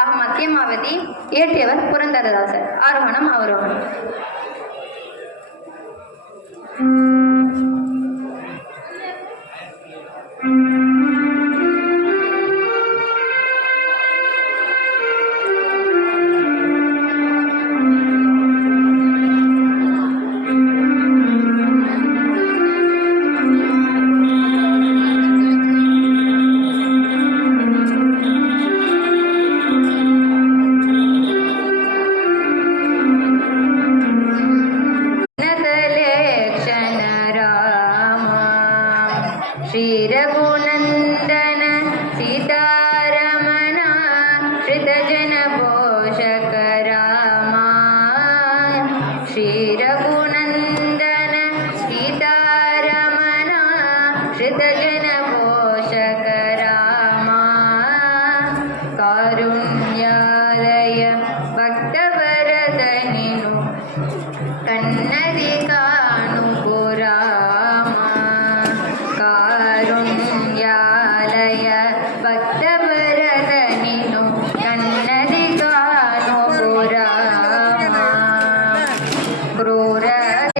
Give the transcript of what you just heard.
ராகம் மத்தியமாவதி. இயற்றியவர் புரந்தரதாசர். ஆரோகணம் அவரோகணம். श्री रघुनंदन सीतारमण श्रितजन पोषक रामा। श्री रघुनंदन सीतारमण श्रितजन